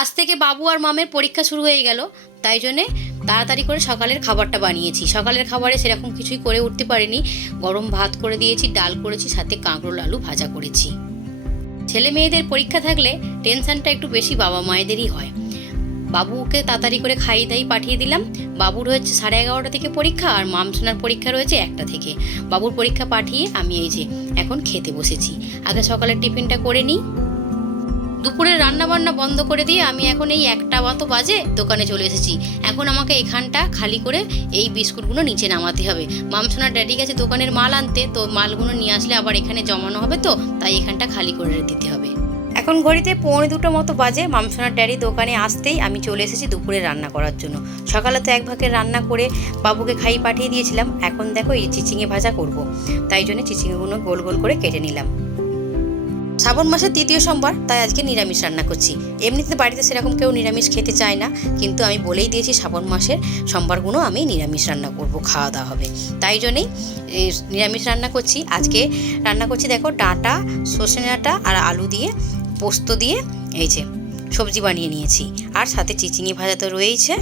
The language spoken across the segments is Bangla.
আজ থেকে বাবু আর মামের পরীক্ষা শুরু হয়ে গেল, তাই জন্যে তাড়াতাড়ি করে সকালের খাবারটা বানিয়েছি। সকালের খাবারে সেরকম কিছুই করে উঠতে পারিনি। গরম ভাত করে দিয়েছি, ডাল করেছি, সাথে কাঁকরোল আলু ভাজা করেছি। ছেলে মেয়েদের পরীক্ষা থাকলে টেনশনটা একটু বেশি বাবা মায়েদেরই হয়। বাবুকে তাড়াতাড়ি করে খাইয়ে দাইয়ে পাঠিয়ে দিলাম। বাবুর হচ্ছে 11:30 থেকে পরীক্ষা, আর মামসোনার পরীক্ষা রয়েছে 1টা থেকে। বাবুর পরীক্ষা পাঠিয়ে আমি এই যে এখন খেতে বসেছি। আগে সকালের টিফিনটা করে নিই। দুপুরের রান্নাবান্না বন্ধ করে দিয়ে আমি এখন এই 1টা মতো বাজে দোকানে চলে এসেছি। এখন আমাকে এখানটা খালি করে এই বিস্কুটগুলো নিচে নামাতে হবে। মামসোনার ড্যাডি গেছে দোকানের মাল আনতে, তো মালগুলো নিয়ে আসলে আবার এখানে জমানো হবে, তো তাই এখানটা খালি করে দিতে হবে। এখন ঘড়িতে 1:45 মতো বাজে। মামসোনার ড্যাডি দোকানে আসতেই আমি চলে এসেছি দুপুরে রান্না করার জন্য। সকালে তো এক ভাগের রান্না করে বাবুকে খাইয়ে পাঠিয়ে দিয়েছিলাম। এখন দেখো এই চিচিঙে ভাজা করব, তাই জন্য চিচিঙেগুলো গোল গোল করে কেটে নিলাম। শ্রাবণ মাসের 3য় সোমবার, তাই আজকে নিরামিষ রান্না করছি। এমনিতে বাড়িতে সেরকম কেউ নিরামিষ খেতে চায় না, কিন্তু আমি বলেই দিয়েছি শ্রাবণ মাসের সোমবারগুলো আমি নিরামিষ রান্না করব, খাওয়া দাওয়া হবে, তাই জন্যেই নিরামিষ রান্না করছি। আজকে রান্না করছি দেখো ডাঁটা, সর্ষে ডাঁটা আর আলু দিয়ে, পোস্ত দিয়ে এই যে সবজি বানিয়ে নিয়েছি, আর সাথে চিচিঙে ভাজা তো রয়েইছে।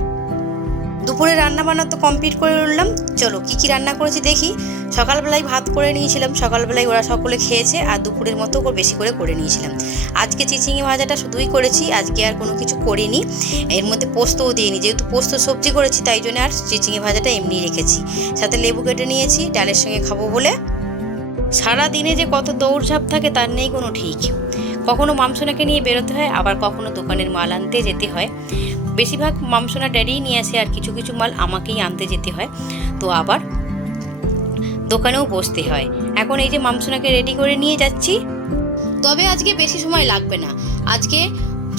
দুপুরে রান্নাবান্না তো কমপ্লিট করে উঠলাম। চলো কী কী রান্না করেছি দেখি। সকালবেলায় ভাত করে নিয়েছিলাম, সকালবেলায় ওরা সকলে খেয়েছে, আর দুপুরের মতো বেশি করে করে নিয়েছিলাম। আজকে চিচিঙে ভাজাটা শুধুই করেছি, আজকে আর কোনো কিছু করিনি। এর মধ্যে পোস্তও দিইনি, যেহেতু পোস্ত সবজি করেছি তাই জন্য আর চিচিঙে ভাজাটা এমনি রেখেছি। সাথে লেবু কেটে নিয়েছি ডালের সঙ্গে খাবো বলে। সারা দিনে যে কত দৌড়ঝাঁপ থাকে তার নেই কোনো ঠিক। কখনো মামসোনাকে নিয়ে বেরোতে হয়, আবার কখনো দোকানের মাল আনতে যেতে হয়। বেশিরভাগ মামসোনা ড্যাডিই নিয়ে আসে, আর কিছু কিছু মাল আমাকেই আনতে যেতে হয়, তো আবার দোকানেও বসতে হয়। এখন এই যে মামসোনাকে রেডি করে নিয়ে যাচ্ছি। তবে আজকে বেশি সময় লাগবে না, আজকে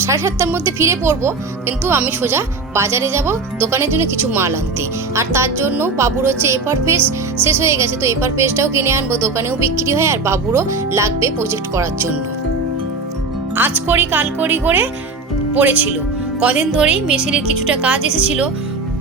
7:30টার মধ্যে ফিরে পড়বো, কিন্তু আমি সোজা বাজারে যাব দোকানের জন্য কিছু মাল আনতে। আর তার জন্য বাবুর হচ্ছে এপার পেজ শেষ হয়ে গেছে, তো এপার পেজটাও কিনে আনবো, দোকানেও বিক্রি হয়, আর বাবুরও লাগবে প্রজেক্ট করার জন্য। আজ করি কাল করি করে পড়েছিল। কদিন ধরেই মেশিনের কিছুটা কাজ এসেছিল,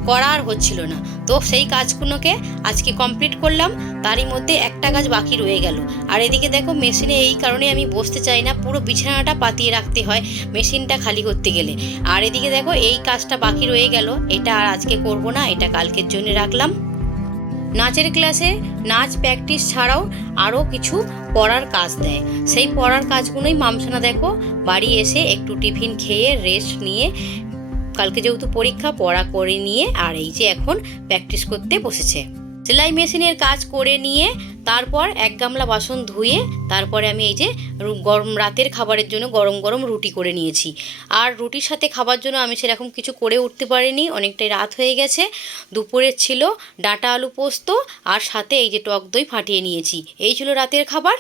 করা আর হচ্ছিল না, তো সেই কাজগুলোকে আজকে কমপ্লিট করলাম। তারই মধ্যে একটা কাজ বাকি রয়ে গেল। আর এদিকে দেখো মেশিনে এই কারণে আমি বসতে চাই না, পুরো বিছানাটা পাতিয়ে রাখতে হয় মেশিনটা খালি করতে গেলে। আর এদিকে দেখো এই কাজটা বাকি রয়ে গেল, এটা আর আজকে করব না, এটা কালকের জন্য রাখলাম। নাচের ক্লাসে নাচ প্র্যাকটিস ছাড়াও আরও কিছু পড়ার কাজ দেয়, সেই পড়ার কাজগুলোই মামসোনা দেখো বাড়ি এসে একটু টিফিন খেয়ে রেস্ট নিয়ে, কালকে যেহেতু পরীক্ষা, পড়া করে নিয়ে আর এই যে এখন প্র্যাকটিস করতে বসেছে। সেলাই মেশিনের কাজ করে নিয়ে তারপর 1 গামলা বাসন ধুয়ে তারপরে আমি এই যে গরম রাতের খাবারের জন্য গরম গরম রুটি করে নিয়েছি। আর রুটির সাথে খাবার জন্য আমি সেরকম কিছু করে উঠতে পারিনি, অনেকটাই রাত হয়ে গেছে। দুপুরের ছিল ডাঁটা আলু পোস্ত, আর সাথে এই যে টক দই ফাটিয়ে নিয়েছি, এই ছিল রাতের খাবার।